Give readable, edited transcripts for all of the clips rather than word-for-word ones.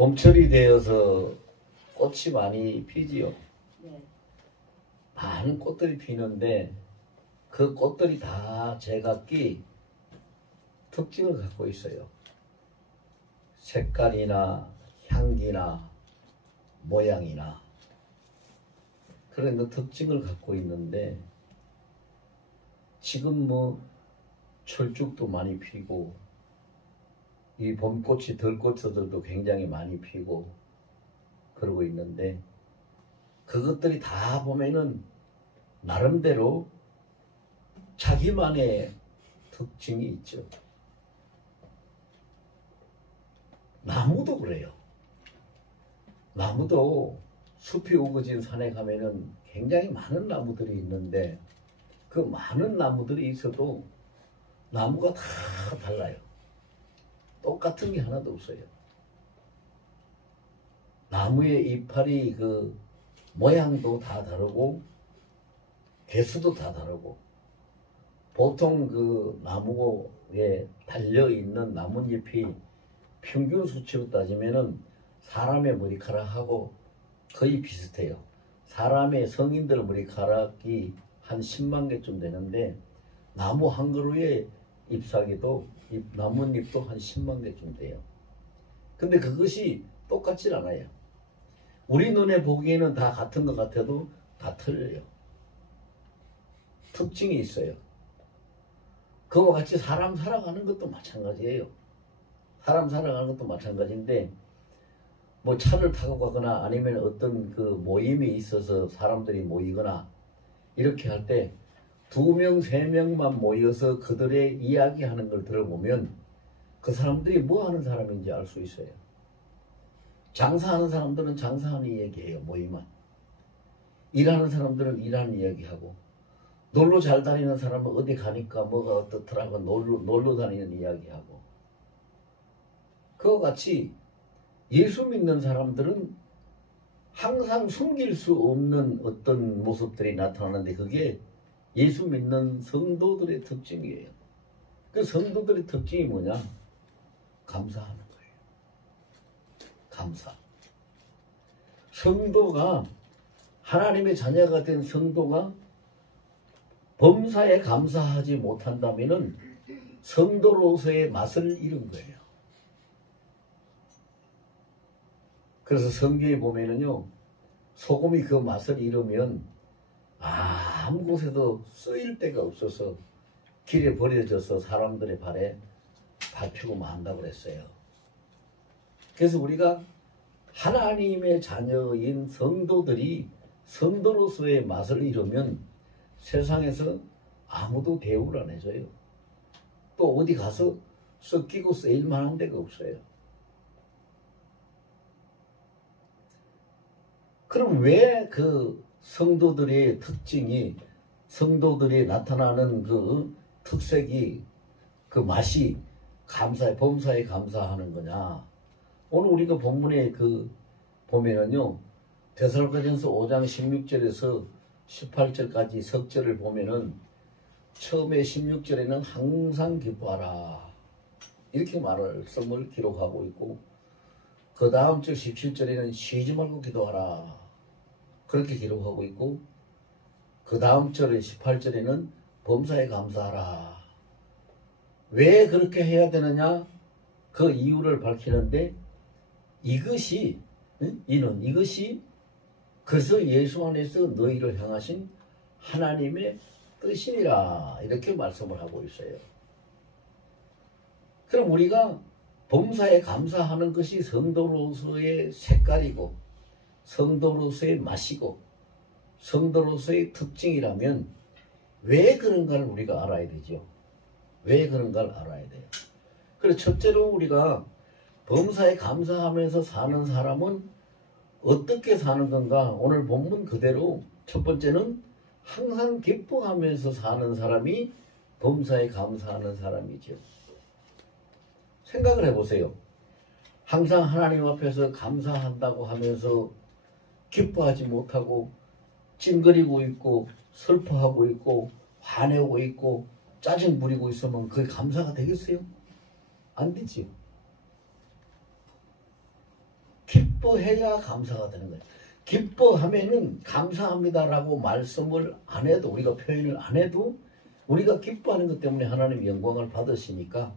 봄철이 되어서 꽃이 많이 피지요. 네. 많은 꽃들이 피는데 그 꽃들이 다 제각기 특징을 갖고 있어요. 색깔이나 향기나 모양이나 그런 그 특징을 갖고 있는데 지금 뭐 철쭉도 많이 피고 이 봄꽃이 들꽃들도 굉장히 많이 피고 그러고 있는데 그것들이 다 보면은 나름대로 자기만의 특징이 있죠. 나무도 그래요. 나무도 숲이 우거진 산에 가면은 굉장히 많은 나무들이 있는데 그 많은 나무들이 있어도 나무가 다 달라요. 똑같은 게 하나도 없어요. 나무의 이파리 그 모양도 다 다르고 개수도 다 다르고 보통 그 나무에 달려있는 나뭇잎이 평균 수치로 따지면은 사람의 머리카락하고 거의 비슷해요. 사람의 성인들 머리카락이 한 10만 개쯤 되는데 나무 한 그루의 잎사귀도 나뭇잎도 한 10만 개쯤 돼요. 근데 그것이 똑같질 않아요. 우리 눈에 보기에는 다 같은 것 같아도 다 틀려요. 특징이 있어요. 그와 같이 사람 살아가는 것도 마찬가지예요. 사람 살아가는 것도 마찬가지인데 뭐 차를 타고 가거나 아니면 어떤 그 모임이 있어서 사람들이 모이거나 이렇게 할 때 2명, 3명만 모여서 그들의 이야기하는 걸 들어보면 그 사람들이 뭐 하는 사람인지 알 수 있어요. 장사하는 사람들은 장사하는 이야기해요. 모임만. 일하는 사람들은 일하는 이야기하고 놀러 잘 다니는 사람은 어디 가니까 뭐가 어떻더라고 놀러 다니는 이야기하고 그와 같이 예수 믿는 사람들은 항상 숨길 수 없는 어떤 모습들이 나타나는데 그게 예수 믿는 성도들의 특징이에요. 그 성도들의 특징이 뭐냐? 감사하는 거예요. 감사. 성도가 하나님의 자녀가 된 성도가 범사에 감사하지 못한다면은 성도로서의 맛을 잃은 거예요. 그래서 성경에 보면은요, 소금이 그 맛을 잃으면 아무 곳에도 쓰일 데가 없어서 길에 버려져서 사람들의 발에 밟히고 만다고 그랬어요. 그래서 우리가 하나님의 자녀인 성도들이 성도로서의 맛을 잃으면 세상에서 아무도 대우를 안 해줘요. 또 어디 가서 썩기고 쓰일 만한 데가 없어요. 그럼 왜 그 성도들의 특징이, 성도들이 나타나는 그 특색이, 그 맛이 감사에, 범사에 감사하는 거냐? 오늘 우리가 본문에 그 보면은요, 데살로니가전서 5장 16절에서 18절까지 석절을 보면은 처음에 16절에는 항상 기뻐하라 이렇게 말씀을 기록하고 있고 그 다음 절 17절에는 쉬지 말고 기도하라 그렇게 기록하고 있고 그 다음 절에 18절에는 범사에 감사하라. 왜 그렇게 해야 되느냐? 그 이유를 밝히는데 이것이 이것이 그래서 예수 안에서 너희를 향하신 하나님의 뜻이니라 이렇게 말씀을 하고 있어요. 그럼 우리가 범사에 감사하는 것이 성도로서의 색깔이고 성도로서의 맛이고 성도로서의 특징이라면 왜 그런가를 우리가 알아야 되죠. 왜 그런가를 알아야 돼요. 그래서 첫째로 우리가 범사에 감사하면서 사는 사람은 어떻게 사는 건가? 오늘 본문 그대로 첫 번째는 항상 기뻐하면서 사는 사람이 범사에 감사하는 사람이죠. 생각을 해보세요. 항상 하나님 앞에서 감사한다고 하면서 기뻐하지 못하고 찡그리고 있고 슬퍼하고 있고 화내고 있고 짜증 부리고 있으면 그게 감사가 되겠어요? 안 되지. 기뻐해야 감사가 되는 거예요. 기뻐하면은 감사합니다라고 말씀을 안 해도, 우리가 표현을 안 해도 우리가 기뻐하는 것 때문에 하나님이 영광을 받으시니까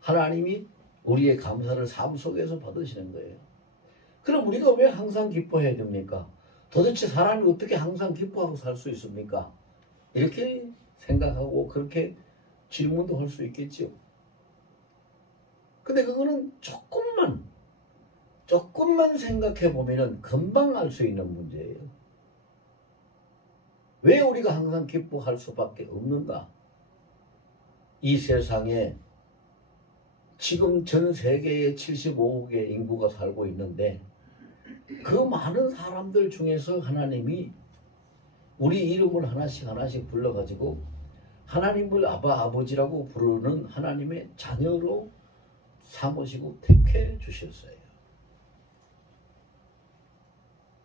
하나님이 우리의 감사를 삶 속에서 받으시는 거예요. 그럼 우리가 왜 항상 기뻐해야 됩니까? 도대체 사람이 어떻게 항상 기뻐하고 살 수 있습니까? 이렇게 생각하고 그렇게 질문도 할 수 있겠죠. 근데 그거는 조금만 생각해 보면은 금방 알 수 있는 문제예요. 왜 우리가 항상 기뻐할 수밖에 없는가? 이 세상에 지금 전 세계에 75억의 인구가 살고 있는데 그 많은 사람들 중에서 하나님이 우리 이름을 하나씩 불러가지고 하나님을 아버지라고 부르는 하나님의 자녀로 삼으시고 택해 주셨어요.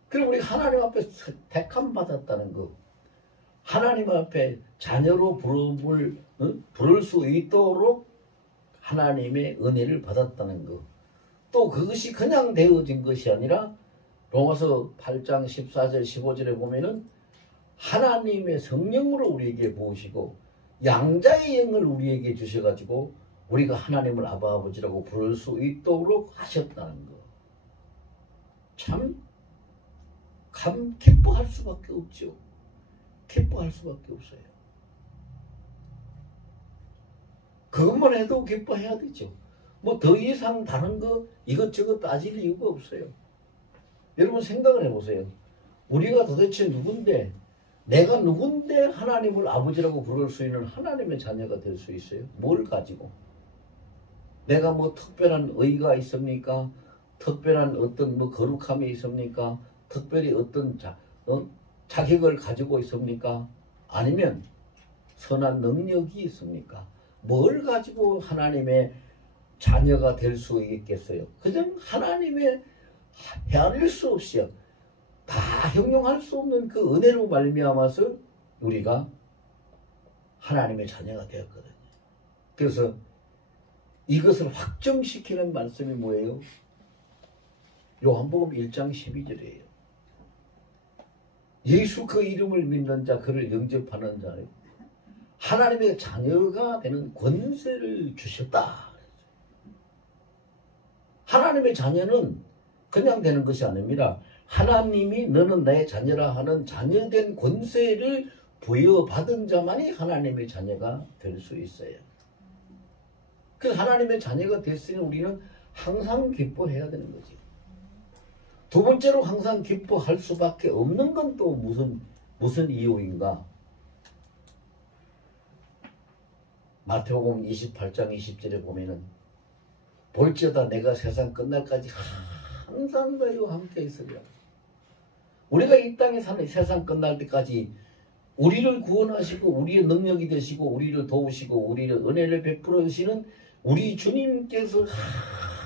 그럼 우리 하나님 앞에 택함 받았다는 거, 하나님 앞에 자녀로 부를 수 있도록 하나님의 은혜를 받았다는 것, 또 그것이 그냥 되어진 것이 아니라 로마서 8장 14절 15절에 보면은 하나님의 성령으로 우리에게 부으시고 양자의 영을 우리에게 주셔가지고 우리가 하나님을 아버지라고 부를 수 있도록 하셨다는 것. 참 기뻐할 수밖에 없죠. 기뻐할 수밖에 없어요. 그것만 해도 기뻐해야 되죠. 뭐 더 이상 다른 거 이것저것 따질 이유가 없어요. 여러분 생각을 해보세요. 우리가 도대체 누군데, 내가 누군데 하나님을 아버지라고 부를 수 있는 하나님의 자녀가 될 수 있어요? 뭘 가지고? 내가 뭐 특별한 의의가 있습니까? 특별한 어떤 뭐 거룩함이 있습니까? 특별히 어떤 자격을 가지고 있습니까? 아니면 선한 능력이 있습니까? 뭘 가지고 하나님의 자녀가 될 수 있겠어요? 그냥 하나님의 헤아릴 수 없이요, 다 형용할 수 없는 그 은혜로 말미암아서 우리가 하나님의 자녀가 되었거든요. 그래서 이것을 확정시키는 말씀이 뭐예요? 요한복음 1장 12절이에요. 예수 그 이름을 믿는 자, 그를 영접하는 자는 하나님의 자녀가 되는 권세를 주셨다. 하나님의 자녀는 그냥 되는 것이 아닙니다. 하나님이 너는 나의 자녀라 하는 자녀된 권세를 부여받은 자만이 하나님의 자녀가 될 수 있어요. 그 하나님의 자녀가 됐으니 우리는 항상 기뻐해야 되는 거지. 두 번째로 항상 기뻐할 수밖에 없는 건 또 무슨 이유인가? 마태복음 28장 20절에 보면은 볼지어다 내가 세상 끝날까지 항상 너희와 함께 있으리라. 우리가 이 땅에 사는 세상 끝날 때까지 우리를 구원하시고 우리의 능력이 되시고 우리를 도우시고 우리를 은혜를 베풀어 주시는 우리 주님께서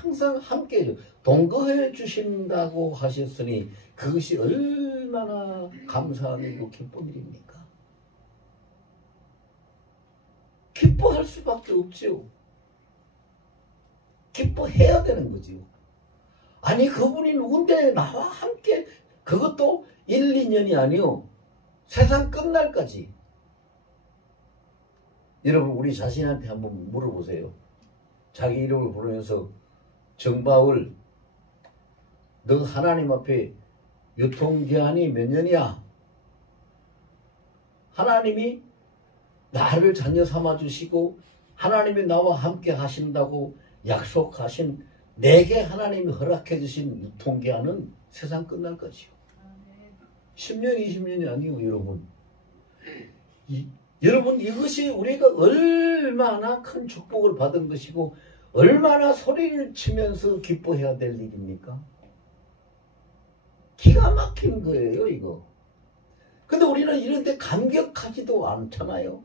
항상 함께 동거해 주신다고 하셨으니 그것이 얼마나 감사한 일이고 기쁜 일입니까? 기뻐할 수밖에 없죠. 기뻐해야 되는 거지요. 아니 그분이 누군데 나와 함께, 그것도 1, 2년이 아니요, 세상 끝날까지. 여러분 우리 자신한테 한번 물어보세요. 자기 이름을 부르면서 정바울, 너 하나님 앞에 유통기한이 몇 년이야? 하나님이 나를 자녀 삼아주시고 하나님이 나와 함께 하신다고 약속하신 내게 하나님이 허락해 주신 유통기한은 세상 끝날 것이요. 10년, 20년이 아니요, 여러분. 여러분 이것이 우리가 얼마나 큰 축복을 받은 것이고 얼마나 소리를 치면서 기뻐해야 될 일입니까? 기가 막힌 거예요, 이거. 근데 우리는 이런 데 감격하지도 않잖아요.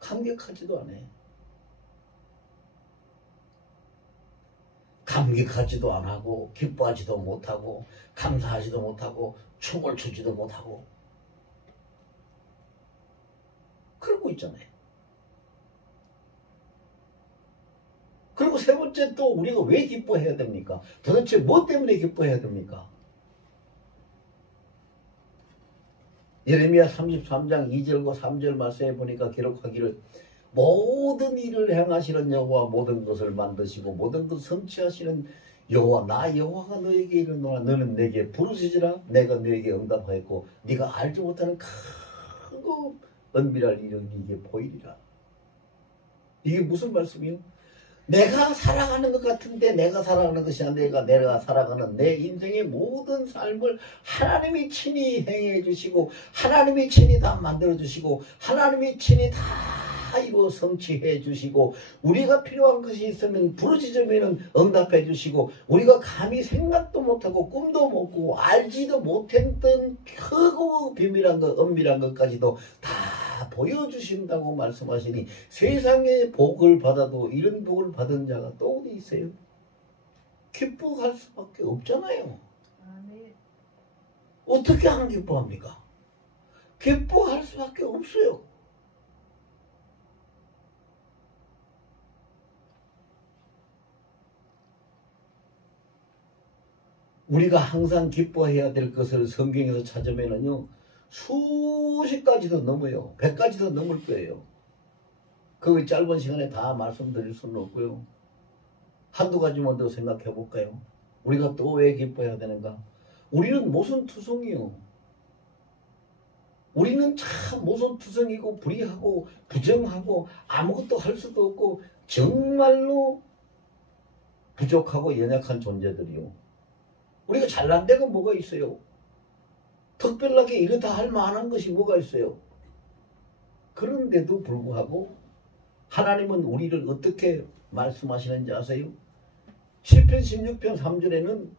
감격하지도 않아요. 감격하지도 안 하고 기뻐하지도 못하고 감사하지도 못하고 춤을 추지도 못하고 그러고 있잖아요. 그리고 세 번째 번째 또 우리가 왜 기뻐해야 됩니까? 도대체 뭐 때문에 기뻐해야 됩니까? 예레미야 33장 2절과 3절 말씀에 보니까 기록하기를 모든 일을 행하시는 여호와 모든 것을 만드시고 모든 것을 성취하시는 여호와 나 여호와가 너에게 이르노라 너는 내게 부르짖으라 내가 너에게 응답하였고 네가 알지 못하는 크고 은밀한 일을 네게 보이리라. 이게 무슨 말씀이요? 내가 살아가는 것 같은데 내가 살아가는 것이 아니라 내가 살아가는 내 인생의 모든 삶을 하나님이 친히 행해 주시고 하나님이 친히 다 만들어 주시고 하나님이 친히 다 이거 성취해 주시고 우리가 필요한 것이 있으면 부르짖으면 응답해 주시고 우리가 감히 생각도 못하고 꿈도 못 꾸고 알지도 못했던 크고 비밀한 것 은밀한 것까지도 다 보여주신다고 말씀하시니 세상에 복을 받아도 이런 복을 받은 자가 또 어디 있어요? 기뻐할 수밖에 없잖아요. 어떻게 안 기뻐합니까? 기뻐할 수밖에 없어요. 우리가 항상 기뻐해야 될 것을 성경에서 찾으면은요, 수십 가지도 넘어요. 100가지도 넘을 거예요. 그 짧은 시간에 다 말씀드릴 수는 없고요. 한두 가지만 더 생각해 볼까요? 우리가 또 왜 기뻐해야 되는가? 우리는 모순투성이요. 우리는 참 모순투성이고 불의하고 부정하고 아무것도 할 수도 없고 정말로 부족하고 연약한 존재들이요. 우리가 잘난 데가 뭐가 있어요? 특별하게 이렇다 할 만한 것이 뭐가 있어요? 그런데도 불구하고 하나님은 우리를 어떻게 말씀하시는지 아세요? 시편 16편 3절에는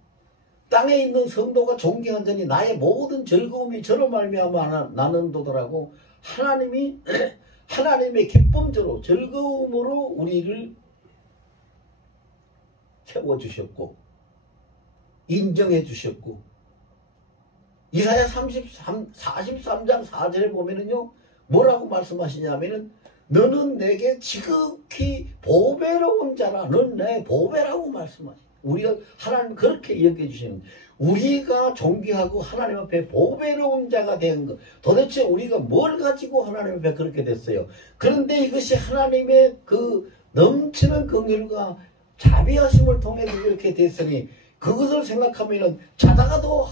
땅에 있는 성도가 존경하더니 나의 모든 즐거움이 저로 말미암아 나는도더라고 하나님이 하나님의 기쁨대로 즐거움으로 우리를 세워주셨고 인정해 주셨고 이사야 43장 4절에 보면은요 뭐라고 말씀하시냐면은 너는 내게 지극히 보배로운 자라 넌 내 보배라고 말씀하시. 우리가 하나님 그렇게 여겨주시는 우리가 존귀하고 하나님 앞에 보배로운 자가 된 것 도대체 우리가 뭘 가지고 하나님 앞에 그렇게 됐어요. 그런데 이것이 하나님의 그 넘치는 긍휼과 자비하심을 통해서 이렇게 됐으니 그것을 생각하면은 자다가도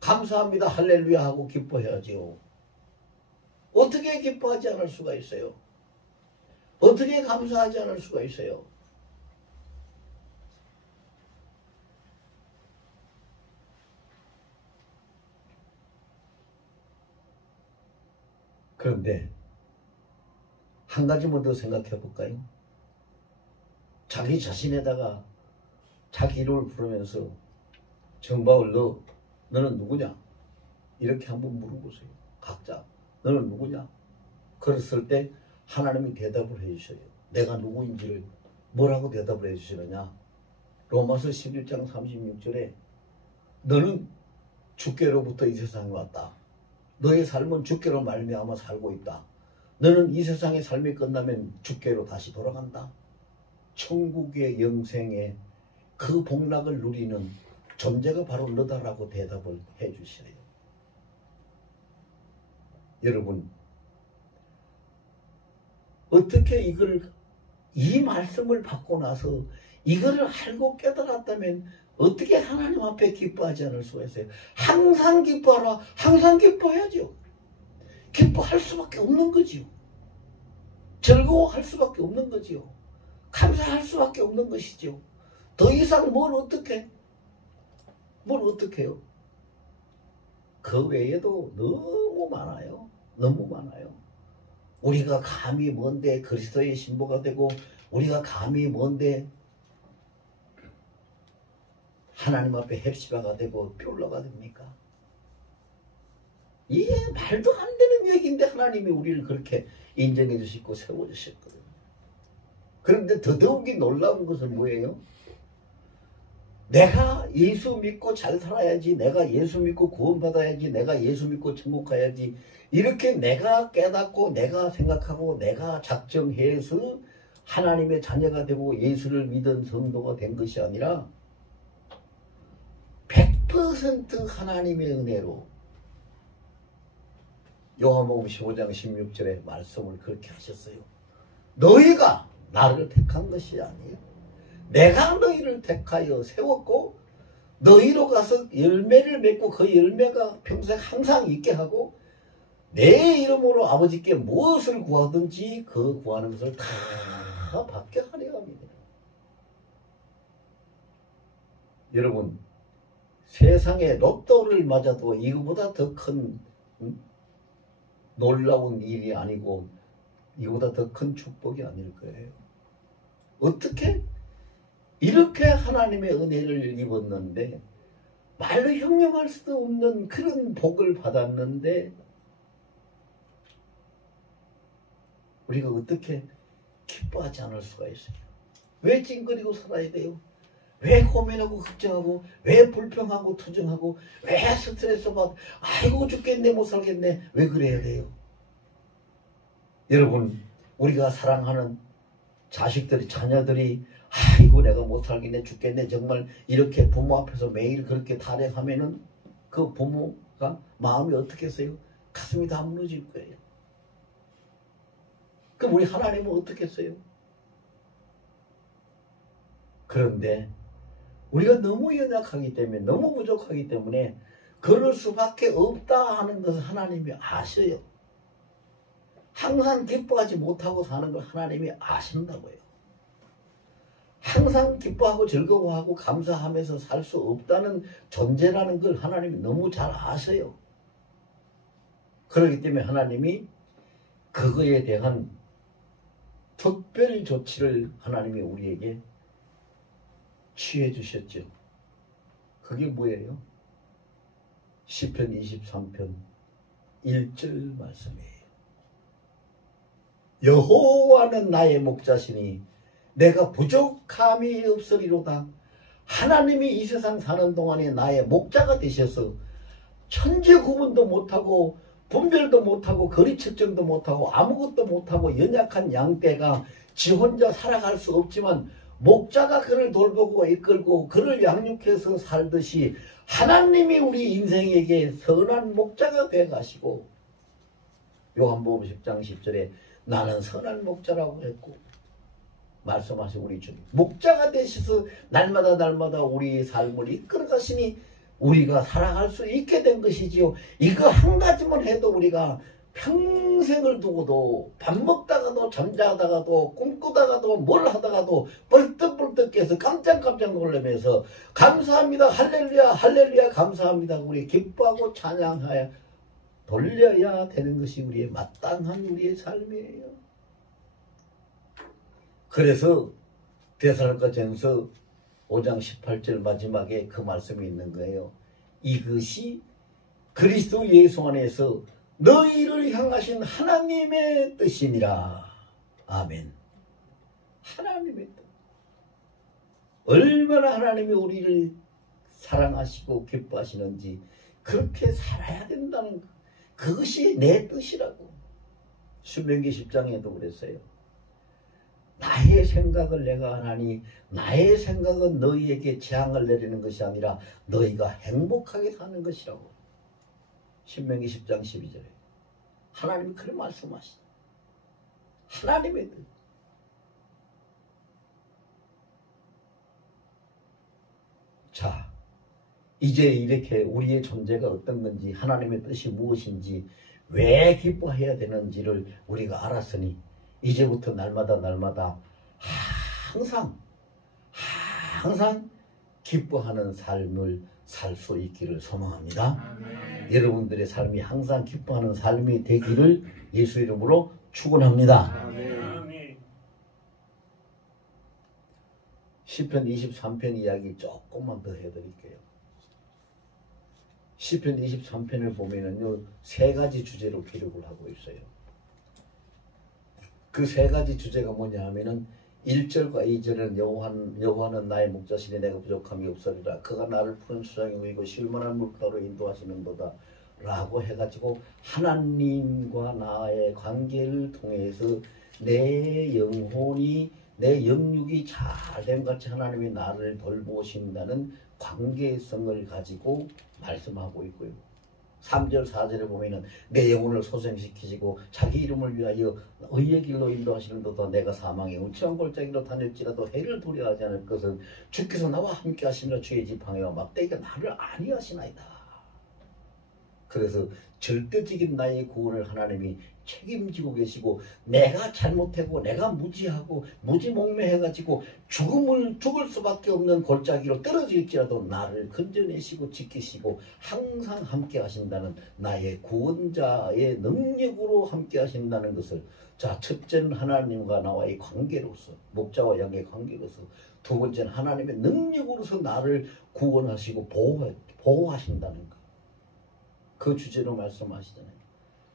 감사합니다 할렐루야 하고 기뻐해야지요. 어떻게 기뻐하지 않을 수가 있어요? 어떻게 감사하지 않을 수가 있어요? 그런데 한 가지만 더 생각해 볼까요? 자기 자신에다가 자기 이름을 부르면서 정바울 너는 누구냐? 이렇게 한번 물어보세요. 각자 너는 누구냐? 그랬을 때 하나님이 대답을 해주셔요. 내가 누구인지를 뭐라고 대답을 해주시느냐? 로마서 11장 36절에 너는 주께로부터 이 세상에 왔다. 너의 삶은 주께로 말미암아 살고 있다. 너는 이 세상의 삶이 끝나면 주께로 다시 돌아간다. 천국의 영생에 그 복락을 누리는 존재가 바로 너다라고 대답을 해주시네요. 여러분 어떻게 이 말씀을 받고 나서 이거를 알고 깨달았다면 어떻게 하나님 앞에 기뻐하지 않을 수가 있어요? 항상 기뻐하라. 항상 기뻐해야죠. 기뻐할 수밖에 없는 거지요. 즐거워할 수밖에 없는 거지요. 감사할 수밖에 없는 것이죠. 더 이상 뭘 어떻게 해요? 그 외에도 너무 많아요. 너무 많아요. 우리가 감히 뭔데 그리스도의 신부가 되고 우리가 감히 뭔데 하나님 앞에 헵시바가 되고 뻬러가 됩니까? 이게 말도 안 되는 얘기인데 하나님이 우리를 그렇게 인정해 주시고 세워주셨거든요. 그런데 더더욱이 놀라운 것은 뭐예요? 내가 예수 믿고 잘 살아야지, 내가 예수 믿고 구원받아야지, 내가 예수 믿고 천국 가야지, 이렇게 내가 깨닫고 내가 생각하고 내가 작정해서 하나님의 자녀가 되고 예수를 믿은 성도가 된 것이 아니라 100% 하나님의 은혜로 요한복음 15장 16절에 말씀을 그렇게 하셨어요. 너희가 나를 택한 것이 아니에요. 내가 너희를 택하여 세웠고 너희로 가서 열매를 맺고 그 열매가 평생 항상 있게 하고 내 이름으로 아버지께 무엇을 구하든지 그 구하는 것을 다 받게 하려 합니다. 여러분, 세상에 로또를 맞아도 이거보다 더 큰 놀라운 일이 아니고 이거보다 더 큰 축복이 아닐 거예요. 어떻게? 이렇게 하나님의 은혜를 입었는데 말로 형용할 수도 없는 그런 복을 받았는데 우리가 어떻게 기뻐하지 않을 수가 있어요? 왜 찡그리고 살아야 돼요? 왜 고민하고 걱정하고 왜 불평하고 투정하고 왜 스트레스 받고 아이고 죽겠네 못 살겠네 왜 그래야 돼요? 여러분, 우리가 사랑하는 자식들이 자녀들이 아이고 내가 못 살겠네 죽겠네 정말 이렇게 부모 앞에서 매일 그렇게 탈행하면은 그 부모가 마음이 어떻겠어요? 가슴이 다 무너질 거예요. 그럼 우리 하나님은 어떻겠어요? 그런데 우리가 너무 연약하기 때문에 너무 부족하기 때문에 그럴 수밖에 없다 하는 것을 하나님이 아셔요. 항상 기뻐하지 못하고 사는 걸 하나님이 아신다고요. 항상 기뻐하고 즐거워하고 감사하면서 살 수 없다는 존재라는 걸 하나님이 너무 잘 아셔요. 그렇기 때문에 하나님이 그거에 대한 특별 조치를 하나님이 우리에게 취해 주셨죠. 그게 뭐예요? 시편 23편 1절 말씀이에요. 여호와는 나의 목자시니 내가 부족함이 없으리로다. 하나님이 이 세상 사는 동안에 나의 목자가 되셔서 천지 구분도 못하고 분별도 못하고 거리 측정도 못하고 아무것도 못하고 연약한 양떼가 지 혼자 살아갈 수 없지만 목자가 그를 돌보고 이끌고 그를 양육해서 살듯이 하나님이 우리 인생에게 선한 목자가 되어가시고 요한복음 10장 10절에 나는 선한 목자라고 했고 말씀하신 우리 주님 목자가 되셔서 날마다 우리의 삶을 이끌어가시니 우리가 살아갈 수 있게 된 것이지요. 이거 한 가지만 해도 우리가 평생을 두고도 밥 먹다가도 잠자다가도 꿈꾸다가도 뭘 하다가도 벌떡벌떡 깨서 깜짝깜짝 놀라면서 감사합니다 할렐루야 할렐루야 감사합니다 우리 기뻐하고 찬양하여 돌려야 되는 것이 우리의 마땅한 우리의 삶이에요. 그래서 데살로니가전서 5장 18절 마지막에 그 말씀이 있는 거예요. 이것이 그리스도 예수 안에서 너희를 향하신 하나님의 뜻이니라. 아멘. 하나님의 뜻. 얼마나 하나님이 우리를 사랑하시고 기뻐하시는지 그렇게 살아야 된다는 그것이 내 뜻이라고. 신명기 10장에도 그랬어요. 나의 생각을 내가 하나니 나의 생각은 너희에게 재앙을 내리는 것이 아니라 너희가 행복하게 사는 것이라고. 신명기 10장 12절에 하나님이 그런 말씀하시죠. 하나님의 뜻. 자, 이제 이렇게 우리의 존재가 어떤 건지 하나님의 뜻이 무엇인지 왜 기뻐해야 되는지를 우리가 알았으니 이제부터 날마다 항상 기뻐하는 삶을 살 수 있기를 소망합니다. 아멘. 여러분들의 삶이 항상 기뻐하는 삶이 되기를 예수 이름으로 축원합니다. 아멘. 시편 23편 이야기 조금만 더 해드릴게요. 시편 23편을 보면은요, 세 가지 주제로 기록을 하고 있어요. 그 세 가지 주제가 뭐냐 하면은 1절과 2절은 여호와는 나의 목자시니 내가 부족함이 없으리라. 그가 나를 푸른 수장에 누이고 실만한 물가로 인도하시는도다 라고 해가지고 하나님과 나의 관계를 통해서 내 영혼이 내 영육이 잘됨 같이 하나님이 나를 돌보신다는 관계성을 가지고 말씀하고 있고요. 3절 4절에 보면은 내 영혼을 소생시키시고 자기 이름을 위하여 의의 길로 인도하시는도다. 내가 사망의 음침한 골짜기로 다닐지라도 해를 두려워하지 않을 것은 주께서 나와 함께 하시며 주의 지팡이와 막대기가 나를 아니하시나이다. 그래서 절대적인 나의 구원을 하나님이 책임지고 계시고, 내가 잘못하고 내가 무지하고 무지몽매해가지고 죽을 수밖에 없는 골짜기로 떨어질지라도 나를 건져내시고 지키시고 항상 함께 하신다는, 나의 구원자의 능력으로 함께 하신다는 것을, 자, 첫째는 하나님과 나와의 관계로서, 목자와 양의 관계로서, 두 번째는 하나님의 능력으로서 나를 구원하시고 보호하신다는 것, 그 주제로 말씀하시잖아요.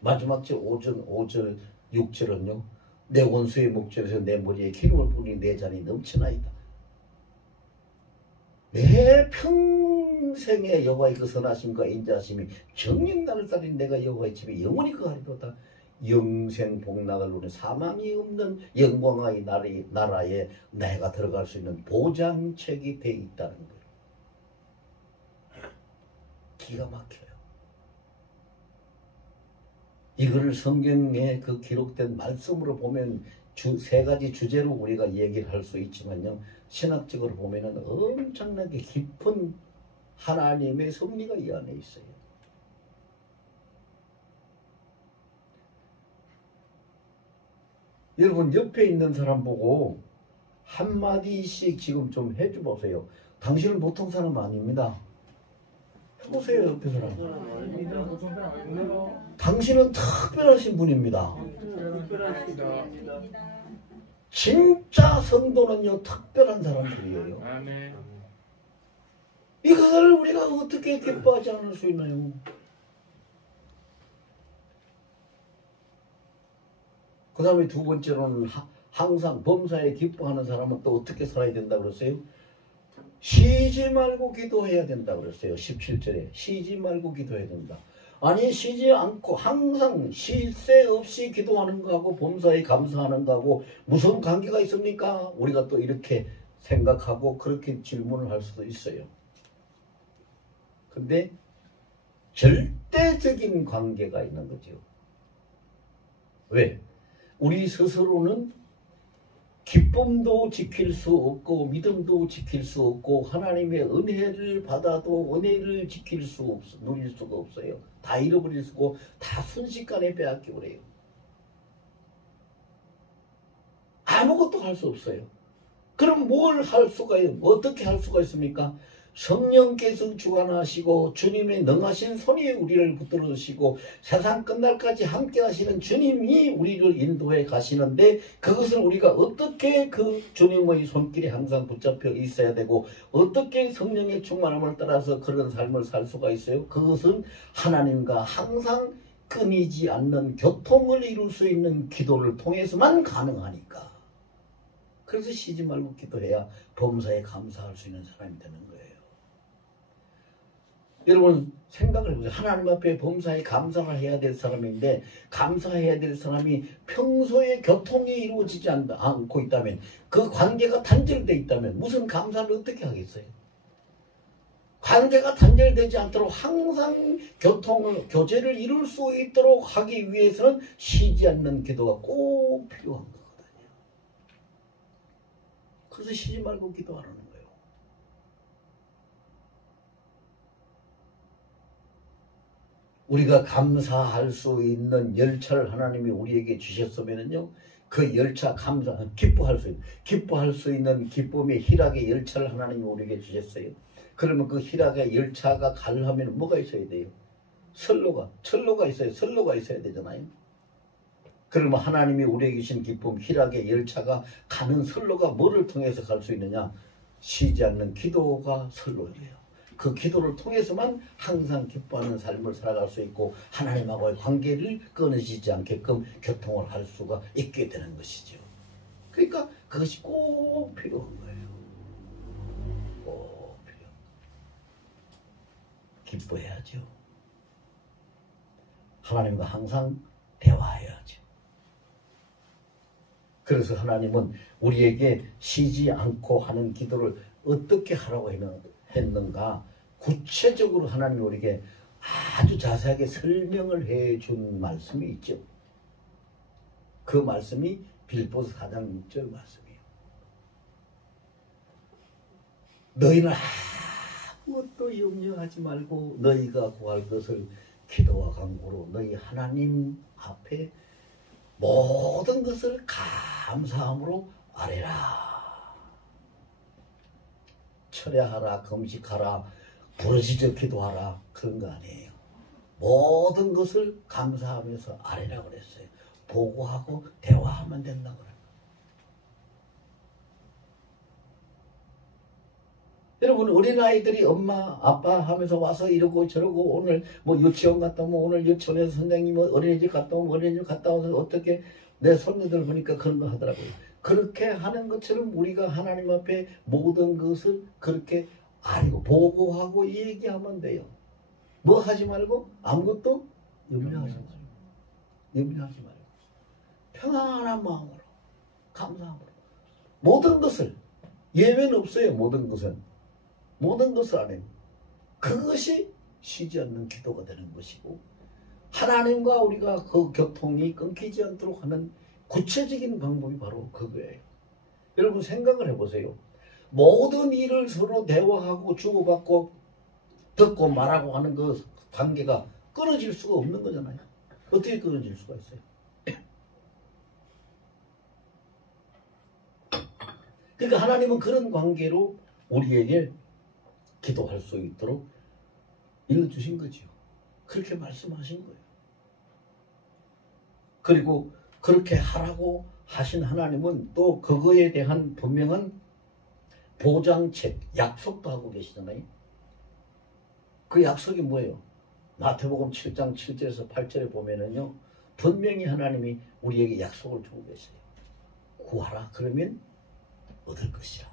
마지막 절 5절 6절은요. 내 원수의 목전에서 내 머리에 기름을 부으니 내 잔이 넘치나이다. 내 평생의 여호와의 그 선하심과 인자하심이 정녕 나를 따르니 내가 여호와의 집에 영원히 거하리로다. 영생 복락을 누리는 사망이 없는 영광의 나라에 내가 들어갈 수 있는 보장책이 되어 있다는 거예요. 기가 막혀요. 이거를 성경에 그 기록된 말씀으로 보면 세 가지 주제로 우리가 얘기를 할 수 있지만요, 신학적으로 보면은 엄청나게 깊은 하나님의 섭리가 이 안에 있어요. 여러분, 옆에 있는 사람 보고 한마디씩 지금 좀 해줘 보세요. 당신은 보통 사람 아닙니다. 해보세요, 옆에 사람. 당신은 특별하신 분입니다. 진짜 성도는요, 특별한 사람들이에요. 이것을 우리가 어떻게 기뻐하지 않을 수 있나요? 그 다음에 두 번째로는 항상 범사에 기뻐하는 사람은 또 어떻게 살아야 된다 그랬어요? 쉬지 말고 기도해야 된다 그랬어요. 17절에 쉬지 말고 기도해야 된다. 아니, 쉬지 않고 항상 쉴 새 없이 기도하는 거하고 범사에 감사하는 거하고 무슨 관계가 있습니까? 우리가 또 이렇게 생각하고 그렇게 질문을 할 수도 있어요. 근데 절대적인 관계가 있는 거죠. 왜? 우리 스스로는 기쁨도 지킬 수 없고 믿음도 지킬 수 없고 하나님의 은혜를 받아도 은혜를 누릴 수가 없어요. 다 잃어버릴 수고 다 순식간에 빼앗겨 버려요. 아무것도 할 수 없어요. 그럼 뭘 할 수가 있어요? 어떻게 할 수가 있습니까? 성령께서 주관하시고 주님의 능하신 손이 우리를 붙들어 주시고 세상 끝날까지 함께 하시는 주님이 우리를 인도해 가시는데, 그것을 우리가 어떻게 그 주님의 손길에 항상 붙잡혀 있어야 되고 어떻게 성령의 충만함을 따라서 그런 삶을 살 수가 있어요? 그것은 하나님과 항상 끊이지 않는 교통을 이룰 수 있는 기도를 통해서만 가능하니까. 그래서 쉬지 말고 기도해야 범사에 감사할 수 있는 사람이 되는 거예요. 여러분, 생각을 해보세요. 하나님 앞에 범사에 감사를 해야 될 사람인데, 감사해야 될 사람이 평소에 교통이 이루어지지 않고 있다면, 그 관계가 단절되어 있다면 무슨 감사를 어떻게 하겠어요? 관계가 단절되지 않도록 항상 교제를 이룰 수 있도록 하기 위해서는 쉬지 않는 기도가 꼭 필요한 거거든요. 그래서 쉬지 말고 기도하라는 거예요. 우리가 감사할 수 있는 열차를 하나님이 우리에게 주셨으면은요, 그 열차 기뻐할 수 있는 기쁨의 희락의 열차를 하나님이 우리에게 주셨어요. 그러면 그 희락의 열차가 가려면 뭐가 있어야 돼요? 철로가 있어야 되잖아요. 그러면 하나님이 우리에게 주신 기쁨, 희락의 열차가 가는 선로가 뭐를 통해서 갈 수 있느냐? 쉬지 않는 기도가 선로예요. 그 기도를 통해서만 항상 기뻐하는 삶을 살아갈 수 있고 하나님하고의 관계를 끊어지지 않게끔 교통을 할 수가 있게 되는 것이죠. 그러니까 그것이 꼭 필요한 거예요. 꼭 필요. 기뻐해야죠. 하나님과 항상 대화해야죠. 그래서 하나님은 우리에게 쉬지 않고 하는 기도를 어떻게 하라고 했는가? 구체적으로 하나님이 우리에게 아주 자세하게 설명을 해준 말씀이 있죠. 그 말씀이 빌립보서 4장 6절 말씀이에요. 너희는 아무것도 염려하지 말고 너희가 구할 것을 기도와 간구로 너희 하나님 앞에 모든 것을 감사함으로 아뢰라. 철야하라, 금식하라, 부르짖어 기도하라, 그런 거 아니에요. 모든 것을 감사하면서 아뢰라 그랬어요. 보고하고 대화하면 된다고 그래요. 여러분, 어린아이들이 엄마 아빠 하면서 와서 이러고 저러고, 오늘 뭐 유치원 갔다 오면 오늘 유치원에서 선생님 어린이집 갔다 오면 어린이집 갔다 와서 어떻게 내 손녀들 보니까 그런 거 하더라고요. 그렇게 하는 것처럼 우리가 하나님 앞에 모든 것을 그렇게 알고 보고하고 얘기하면 돼요. 뭐 하지 말고 아무것도 염려하지 말고, 염려하지 말고 평안한 마음으로 감사함으로 모든 것을, 예외는 없어요. 모든 것을 안 해요. 그것이 쉬지 않는 기도가 되는 것이고, 하나님과 우리가 그 교통이 끊기지 않도록 하는 구체적인 방법이 바로 그거예요. 여러분 생각을 해보세요. 모든 일을 서로 대화하고 주고받고 듣고 말하고 하는 그 관계가 끊어질 수가 없는 거잖아요. 어떻게 끊어질 수가 있어요? 그러니까 하나님은 그런 관계로 우리에게 기도할 수 있도록 일러주신 거지요. 그렇게 말씀하신 거예요. 그리고 그렇게 하라고 하신 하나님은 또 그거에 대한 분명한 보장책, 약속도 하고 계시잖아요. 그 약속이 뭐예요? 마태복음 7장 7절에서 8절에 보면은요, 분명히 하나님이 우리에게 약속을 주고 계세요. 구하라 그러면 얻을 것이라.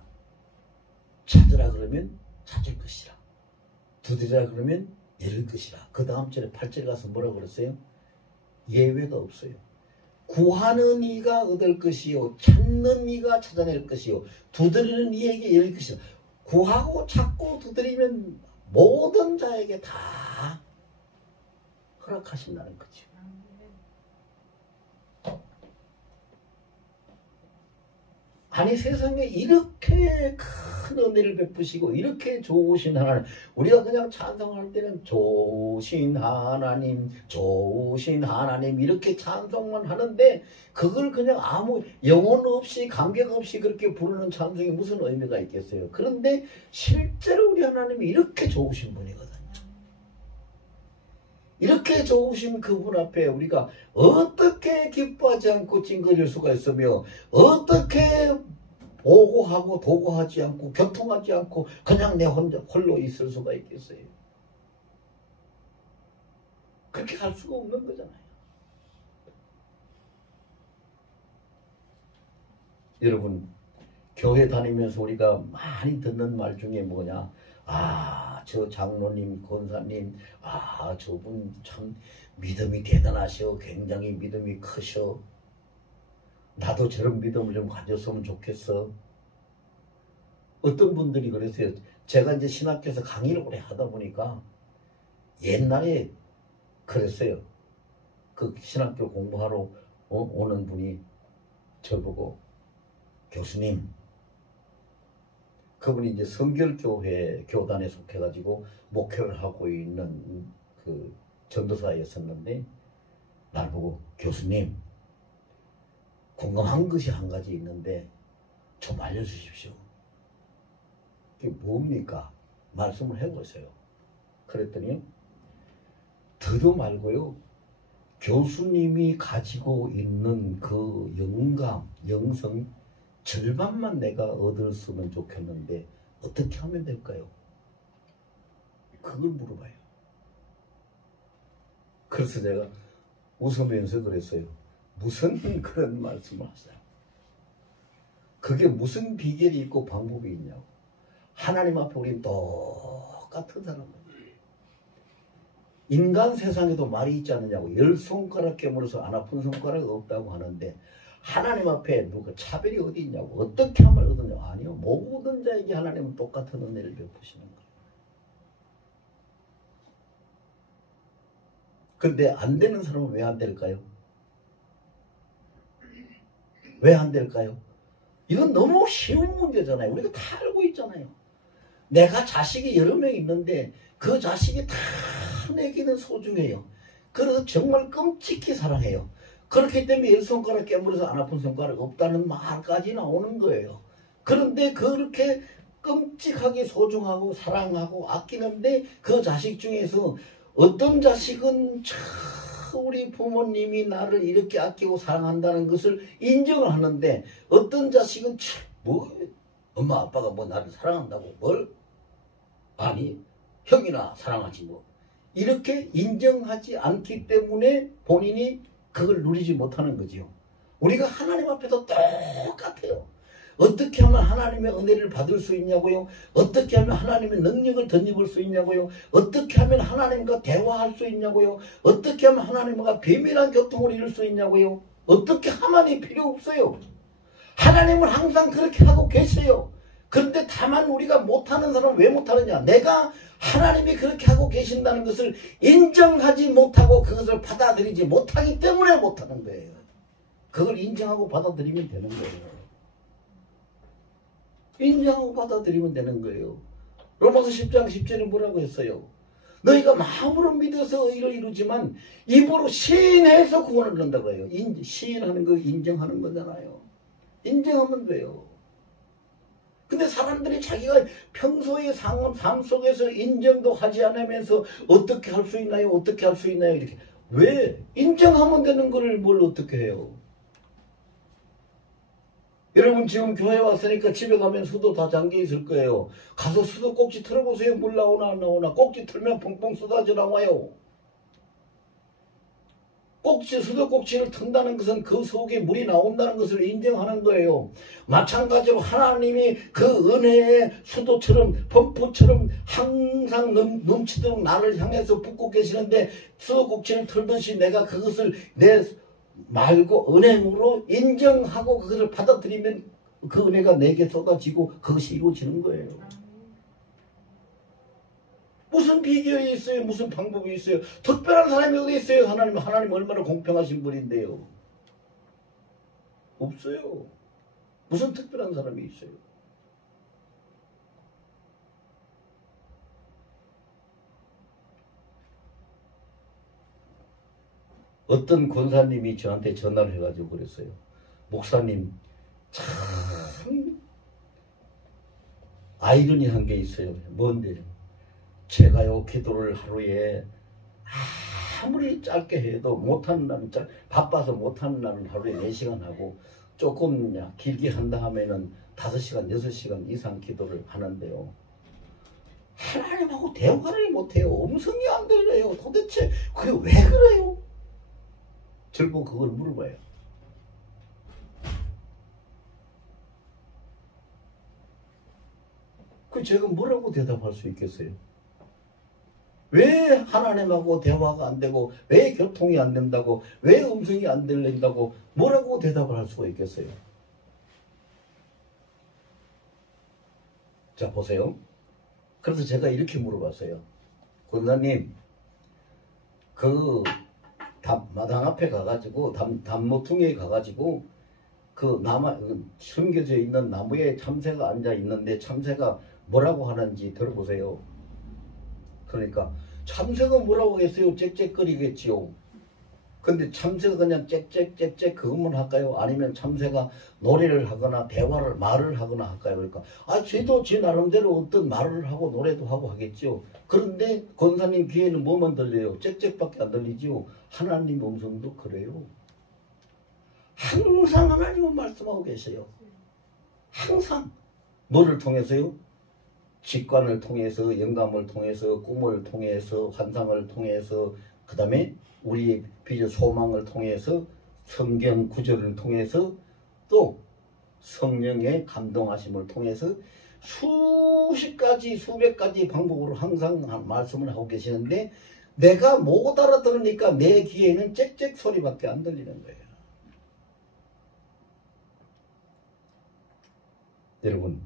찾으라 그러면 찾을 것이라. 두드리라 그러면 열릴 것이라. 그 다음 절에 8절에 가서 뭐라고 그랬어요? 예외가 없어요. 구하는 이가 얻을 것이요, 찾는 이가 찾아낼 것이요, 두드리는 이에게 열릴 것이라. 구하고 찾고 두드리면 모든 자에게 다 허락하신다는 거죠. 아니, 세상에 이렇게 큰 은혜를 베푸시고 이렇게 좋으신 하나님, 우리가 그냥 찬송할 때는 좋으신 하나님, 좋으신 하나님 이렇게 찬송만 하는데, 그걸 그냥 아무 영혼 없이 감격 없이 그렇게 부르는 찬송이 무슨 의미가 있겠어요? 그런데 실제로 우리 하나님이 이렇게 좋으신 분이거든요. 이렇게 좋으신 그분 앞에 우리가 어떻게 기뻐하지 않고 찡그릴 수가 있으며, 어떻게 보고하고 도구하지 않고 교통하지 않고 그냥 내 혼자 홀로 있을 수가 있겠어요? 그렇게 할 수가 없는 거잖아요. 여러분, 교회 다니면서 우리가 많이 듣는 말 중에 뭐냐? 저 장로님, 권사님, 저분 참 믿음이 대단하셔. 굉장히 믿음이 크셔. 나도 저런 믿음을 좀 가졌으면 좋겠어. 어떤 분들이 그랬어요. 제가 이제 신학교에서 강의를 오래 하다 보니까 옛날에 그랬어요. 그 신학교 공부하러 오는 분이 저보고, 교수님, 그분이 이제 성결교회 교단에 속해가지고 목회를 하고 있는 그 전도사였었는데, 날 보고, 교수님, 궁금한 것이 한 가지 있는데 좀 알려주십시오. 그게 뭡니까? 말씀을 해보세요. 그랬더니 더도 말고요, 교수님이 가지고 있는 그 영감, 영성 절반만 내가 얻었으면 좋겠는데 어떻게 하면 될까요? 그걸 물어봐요. 그래서 제가 웃으면서 그랬어요. 무슨 그런 말씀을 하세요? 그게 무슨 비결이 있고 방법이 있냐고. 하나님 앞에 우리 똑같은 사람이에요. 인간 세상에도 말이 있지 않느냐고. 10손가락 깨물어서 안 아픈 손가락 없다고 하는데, 하나님 앞에 누가 차별이 어디 있냐고. 어떻게 하면 얻느냐고. 아니요. 모든 자에게 하나님은 똑같은 은혜를 베푸시는 거예요. 근데 안 되는 사람은 왜 안 될까요? 왜 안 될까요? 이건 너무 쉬운 문제잖아요. 우리가 다 알고 있잖아요. 내가 자식이 여러 명 있는데 그 자식이 다 내게는 소중해요. 그래서 정말 끔찍히 사랑해요. 그렇기 때문에 열 손가락 깨물어서 안 아픈 손가락 없다는 말까지 나오는 거예요. 그런데 그렇게 끔찍하게 소중하고 사랑하고 아끼는데 그 자식 중에서 어떤 자식은 참 우리 부모님이 나를 이렇게 아끼고 사랑한다는 것을 인정을 하는데 어떤 자식은 참 뭐 엄마 아빠가 뭐 나를 사랑한다고 뭘? 아니 형이나 사랑하지 뭐. 이렇게 인정하지 않기 때문에 본인이 그걸 누리지 못하는 거지요. 우리가 하나님 앞에도 똑같아요. 어떻게 하면 하나님의 은혜를 받을 수 있냐고요? 어떻게 하면 하나님의 능력을 덧입을 수 있냐고요? 어떻게 하면 하나님과 대화할 수 있냐고요? 어떻게 하면 하나님과 비밀한 교통을 이룰 수 있냐고요? 어떻게 하만이 필요 없어요. 하나님은 항상 그렇게 하고 계세요. 그런데 다만 우리가 못하는 사람은 왜 못하느냐? 내가 하나님이 그렇게 하고 계신다는 것을 인정하지 못하고 그것을 받아들이지 못하기 때문에 못하는 거예요. 그걸 인정하고 받아들이면 되는 거예요. 인정하고 받아들이면 되는 거예요. 로마서 10장 10절에 뭐라고 했어요? 너희가 마음으로 믿어서 의를 이루지만 입으로 시인해서 구원을 얻는다고 해요. 시인하는 거 인정하는 거잖아요. 인정하면 돼요. 근데 사람들이 자기가 평소의 삶 속에서 인정도 하지 않으면서 어떻게 할 수 있나요? 어떻게 할 수 있나요? 이렇게. 왜? 인정하면 되는 거를 뭘 어떻게 해요? 여러분 지금 교회 왔으니까 집에 가면 수도 다 잠겨 있을 거예요. 가서 수도 꼭지 틀어보세요. 물 나오나 안 나오나. 꼭지 틀면 펑펑 쏟아져 나와요. 수도 꼭지를 튼다는 것은 그 속에 물이 나온다는 것을 인정하는 거예요. 마찬가지로 하나님이 그 은혜의 수도처럼 펌프처럼 항상 넘치도록 나를 향해서 붓고 계시는데 수도 꼭지를 틀듯이 내가 그것을 내 말고 은행으로 인정하고 그것을 받아들이면 그 은혜가 내게 쏟아지고 그것이 이루어지는 거예요. 무슨 비결이 있어요? 무슨 방법이 있어요? 특별한 사람이 어디 있어요? 하나님 얼마나 공평하신 분인데요. 없어요. 무슨 특별한 사람이 있어요? 어떤 권사님이 저한테 전화를 해가지고 그랬어요. 목사님 참 아이러니한 게 있어요. 뭔데? 제가요 기도를 하루에 아무리 짧게 해도 못하는 날은 바빠서 못하는 날은 하루에 4시간 하고 조금 길게 한다 하면은 5시간 6시간 이상 기도를 하는데요. 하나님하고 대화를 못해요. 음성이 안 들려요. 도대체 그게 왜 그래요? 결국 그걸 물어봐요. 그 제가 뭐라고 대답할 수 있겠어요? 왜 하나님하고 대화가 안 되고 왜 교통이 안 된다고 왜 음성이 안 들린다고 뭐라고 대답을 할 수가 있겠어요? 자 보세요. 그래서 제가 이렇게 물어봤어요. 권사님 그 마당 앞에 가가지고 담모퉁이에 가가지고 그 숨겨져 있는 나무에 참새가 앉아 있는데 참새가 뭐라고 하는지 들어보세요. 그러니까 참새가 뭐라고 했어요? 짹짹거리겠지요. 근데 참새가 그냥 짹짹짹짹 그것만 할까요? 아니면 참새가 노래를 하거나 말을 하거나 할까요? 그러니까 쟤도 제 나름대로 어떤 말을 하고 노래도 하고 하겠죠. 그런데 권사님 귀에는 뭐만 들려요? 짹짹밖에 안 들리지요. 하나님 음성도 그래요. 항상 하나님은 말씀하고 계세요. 항상 뭐를 통해서요? 직관을 통해서, 영감을 통해서, 꿈을 통해서, 환상을 통해서, 그 다음에 우리의 비전 소망을 통해서, 성경 구절을 통해서, 또 성령의 감동하심을 통해서 수십 가지, 수백 가지 방법으로 항상 말씀을 하고 계시는데 내가 못 알아들으니까 내 귀에는 짹짹 소리밖에 안 들리는 거예요. 여러분,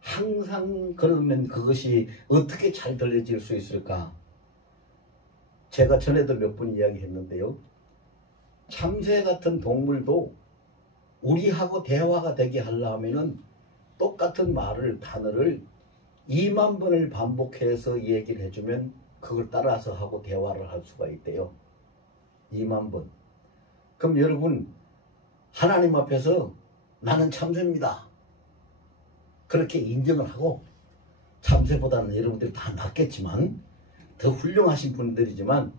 항상 그러면 그것이 어떻게 잘 들려질 수 있을까? 제가 전에도 몇 번 이야기했는데요. 참새 같은 동물도 우리하고 대화가 되게 하려면은 똑같은 말을, 단어를 2만 번을 반복해서 얘기를 해주면 그걸 따라서 하고 대화를 할 수가 있대요. 2만 번. 그럼 여러분, 하나님 앞에서 나는 참새입니다. 그렇게 인정을 하고, 참새보다는 여러분들이 다 낫겠지만, 더 훌륭하신 분들이지만,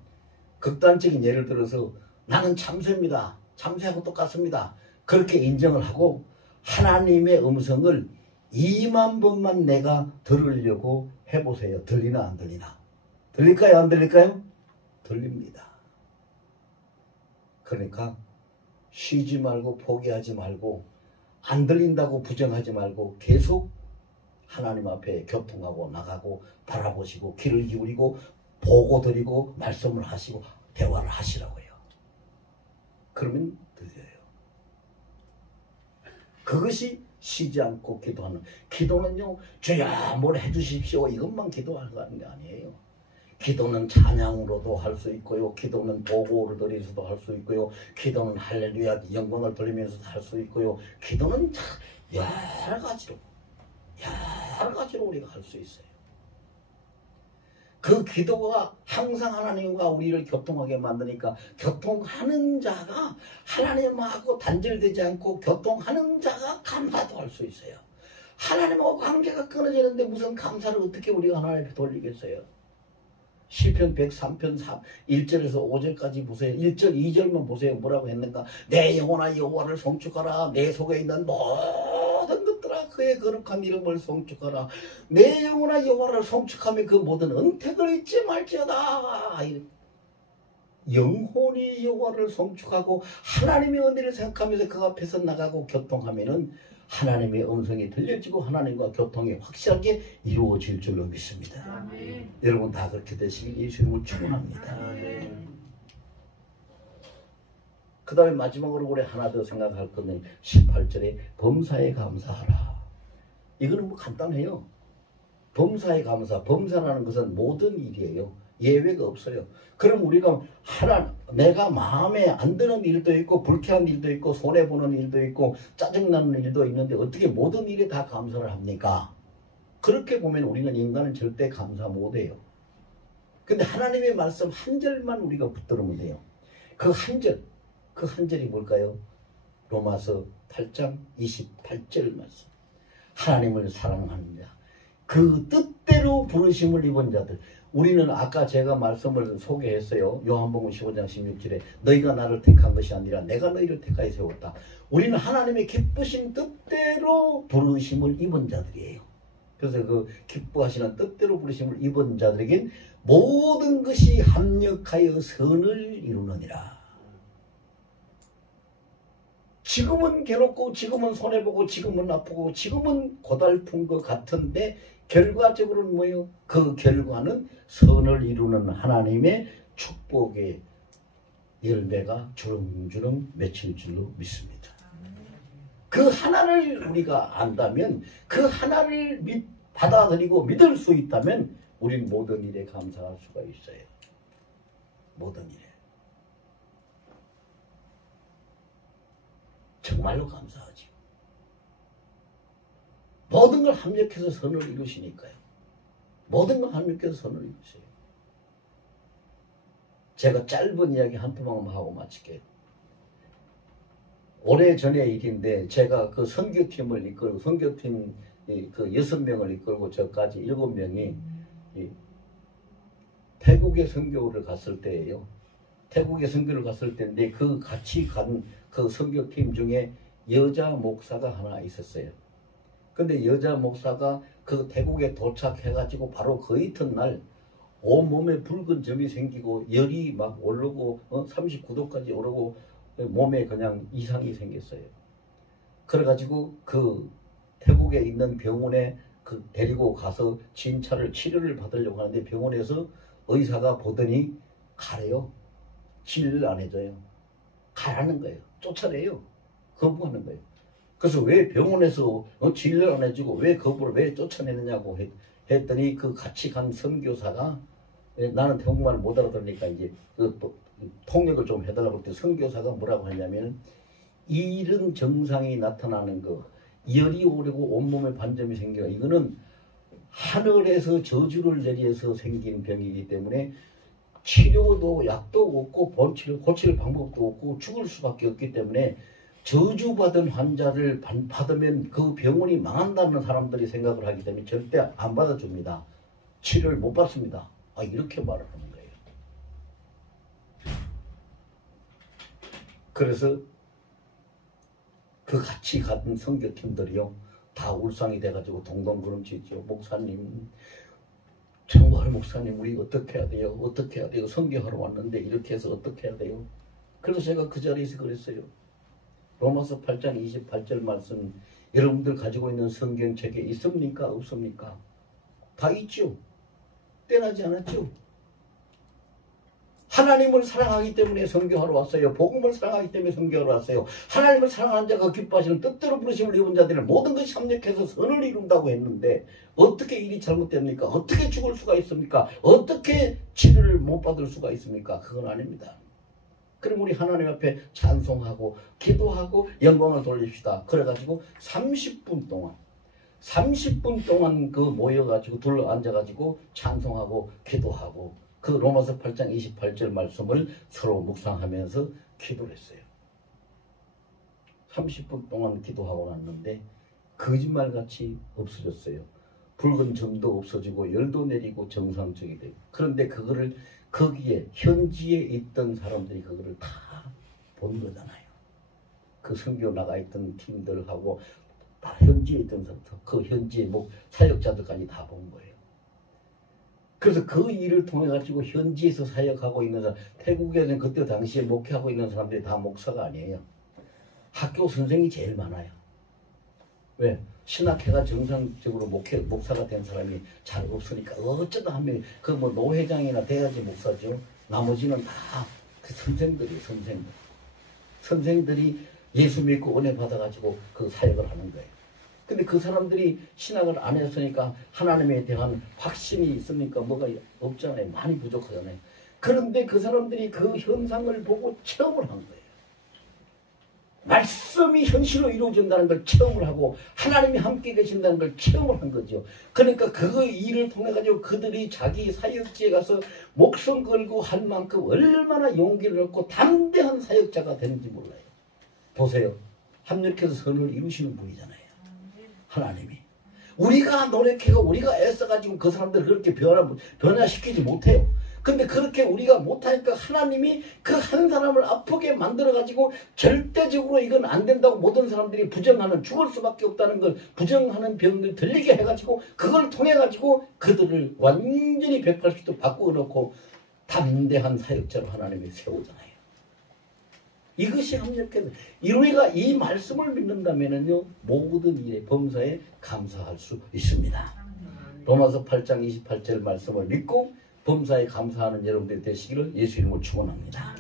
극단적인 예를 들어서 나는 참새입니다. 참새하고 똑같습니다. 그렇게 인정을 하고 하나님의 음성을 2만 번만 내가 들으려고 해보세요. 들리나 안 들리나? 들릴까요? 안 들릴까요? 들립니다. 그러니까 쉬지 말고 포기하지 말고 안 들린다고 부정하지 말고 계속 하나님 앞에 교통하고 나가고 바라보시고 귀를 기울이고 보고 드리고 말씀을 하시고 대화를 하시라고요. 그러면 들려요. 그것이 쉬지 않고 기도하는. 기도는요, 주야 뭘 해주십시오 이것만 기도하는 게 아니에요. 기도는 찬양으로도 할 수 있고요. 기도는 보고를 드리면서도 할 수 있고요. 기도는 할렐루야 영광을 돌리면서도 할 수 있고요. 기도는 여러 가지로 우리가 할 수 있어요. 그 기도가 항상 하나님과 우리를 교통하게 만드니까 교통하는 자가 하나님하고 단절되지 않고 교통하는 자가 감사도 할 수 있어요. 하나님하고 관계가 끊어지는데 무슨 감사를 어떻게 우리가 하나님 앞에 돌리겠어요? 시편 103편 1절에서 5절까지 보세요. 1절 2절만 보세요. 뭐라고 했는가? 내 영혼아 여호와를 송축하라. 내 속에 있는 모든 것들아 그의 거룩한 이름을 송축하라. 내 영혼아 여호와를 송축하며 그 모든 은택을 잊지 말지어다. 영혼이 여호와를 송축하고 하나님의 은혜를 생각하면서 그 앞에서 나가고 교통하면은 하나님의 음성이 들려지고 하나님과 교통이 확실하게 이루어질 줄로 믿습니다. 아멘. 여러분 다 그렇게 되시길 예수님을 축원합니다. 그 다음에 마지막으로 우리 하나 더 생각할 것은 18절에 범사에 감사하라. 이거는 뭐 간단해요. 범사에 감사. 범사라는 것은 모든 일이에요. 예외가 없어요. 그럼 우리가 내가 마음에 안 드는 일도 있고 불쾌한 일도 있고 손해보는 일도 있고 짜증나는 일도 있는데 어떻게 모든 일에 다 감사를 합니까? 그렇게 보면 우리는 인간은 절대 감사 못해요. 근데 하나님의 말씀 한 절만 우리가 붙들으면 돼요. 그 한 절이 뭘까요? 로마서 8장 28절 말씀. 하나님을 사랑하는 자, 그 뜻대로 부르심을 입은 자들. 우리는 아까 제가 말씀을 소개했어요. 요한복음 15장 16절에 너희가 나를 택한 것이 아니라 내가 너희를 택하여 세웠다. 우리는 하나님의 기쁘신 뜻대로 부르심을 입은 자들이에요. 그래서 그 기뻐하시는 뜻대로 부르심을 입은 자들에겐 모든 것이 합력하여 선을 이루느니라. 지금은 괴롭고 지금은 손해보고 지금은 아프고 지금은 고달픈 것 같은데 결과적으로는 뭐예요? 그 결과는 선을 이루는 하나님의 축복의 열매가 주렁주렁 맺힐 줄로 믿습니다. 그 하나를 우리가 안다면, 그 하나를 받아들이고 믿을 수 있다면 우린 모든 일에 감사할 수가 있어요. 모든 일에. 정말로 감사하죠. 모든 걸 합력해서 선을 이루시니까요. 모든 걸 합력해서 선을 이루세요. 제가 짧은 이야기 한 토막만 하고 마칠게요. 오래전의 일인데 제가 그 선교팀을 이끌고 선교팀 그 6명을 이끌고 저까지 7명이 태국에 선교를 갔을 때예요. 태국에 선교를 갔을 때인데 그 같이 간 그 선교팀 중에 여자 목사가 하나 있었어요. 근데 여자 목사가 그 태국에 도착해가지고 바로 그 이튿날 온몸에 붉은 점이 생기고 열이 막 오르고 39도까지 오르고 몸에 그냥 이상이 생겼어요. 그래가지고 그 태국에 있는 병원에 그 데리고 가서 진찰을 치료를 받으려고 하는데 병원에서 의사가 보더니 가래요. 치료를 안 해줘요. 가라는 거예요. 쫓아내요. 거부하는 거예요. 그래서 왜 병원에서 진료 안 해주고 왜 거부를 왜 쫓아내느냐고 했더니 그 같이 간 선교사가 나는 태국말 못 알아들으니까 이제 통역을 좀 해달라고 했더니 선교사가 뭐라고 하냐면 이런 정상이 나타나는 거 열이 오르고 온몸에 반점이 생겨 이거는 하늘에서 저주를 내려서 생긴 병이기 때문에 치료도 약도 없고 본치료 고칠 방법도 없고 죽을 수밖에 없기 때문에 저주받은 환자를 받으면 그 병원이 망한다는 사람들이 생각을 하기 때문에 절대 안 받아줍니다. 치료를 못 받습니다. 이렇게 말을 하는 거예요. 그래서 그 같이 갔던 선교팀들이요 다 울상이 돼가지고 동동구름치죠. 목사님, 정말 목사님 우리 어떻게 해야 돼요? 어떻게 해야 돼요? 선교하러 왔는데 이렇게 해서 어떻게 해야 돼요? 그래서 제가 그 자리에서 그랬어요. 로마서 8장 28절 말씀 여러분들 가지고 있는 성경책에 있습니까? 없습니까? 다 있죠. 떼나지 않았죠. 하나님을 사랑하기 때문에 선교하러 왔어요. 복음을 사랑하기 때문에 선교하러 왔어요. 하나님을 사랑하는 자가 기뻐하시는 뜻대로 부르심을 입은 자들은 모든 것이 합력해서 선을 이룬다고 했는데 어떻게 일이 잘못됩니까? 어떻게 죽을 수가 있습니까? 어떻게 치료를 못 받을 수가 있습니까? 그건 아닙니다. 그럼 우리 하나님 앞에 찬송하고 기도하고 영광을 돌립시다. 그래가지고 30분 동안 그 모여가지고 둘러 앉아가지고 찬송하고 기도하고 그 로마서 8장 28절 말씀을 서로 묵상하면서 기도를 했어요. 30분 동안 기도하고 났는데 거짓말같이 없어졌어요. 붉은 점도 없어지고 열도 내리고 정상적이 되고 그런데 그거를 거기에 현지에 있던 사람들이 그거를 다 본 거잖아요. 그 선교 나가 있던 팀들하고 다 현지에 있던 사람들, 그 현지의 사역자들까지 다 본 거예요. 그래서 그 일을 통해 가지고 현지에서 사역하고 있는 사람, 태국에는 그때 당시에 목회하고 있는 사람들이 다 목사가 아니에요. 학교 선생이 제일 많아요. 왜? 신학회가 정상적으로 목사가 된 사람이 잘 없으니까 어쩌다 한 명이 그 노회장이나 돼야지 목사죠. 나머지는 다 그 선생들이에요. 선생들이 예수 믿고 은혜 받아가지고 그 사역을 하는 거예요. 근데 그 사람들이 신학을 안 했으니까 하나님에 대한 확신이 있으니까 뭐가 없잖아요. 많이 부족하잖아요. 그런데 그 사람들이 그 현상을 보고 체험을 한 거예요. 말씀이 현실로 이루어진다는 걸 체험을 하고 하나님이 함께 계신다는 걸 체험을 한 거죠. 그러니까 그 일을 통해 가지고 그들이 자기 사역지에 가서 목숨 걸고 할 만큼 얼마나 용기를 얻고 담대한 사역자가 되는지 몰라요. 보세요. 합력해서 선을 이루시는 분이잖아요. 하나님이. 우리가 노력해서 우리가 애써가지고 그 사람들을 그렇게 변화시키지 못해요. 근데 그렇게 우리가 못하니까 하나님이 그 한 사람을 아프게 만들어가지고 절대적으로 이건 안 된다고 모든 사람들이 부정하는 죽을 수밖에 없다는 걸 부정하는 병들 들리게 해가지고 그걸 통해가지고 그들을 완전히 180도 바꾸어놓고 담대한 사역자로 하나님이 세우잖아요. 이것이 합력해서 우리가 이 말씀을 믿는다면요 모든 일에 범사에 감사할 수 있습니다. 로마서 8장 28절 말씀을 믿고 범사에 감사하는 여러분들이 되시기를 예수 이름으로 축원합니다.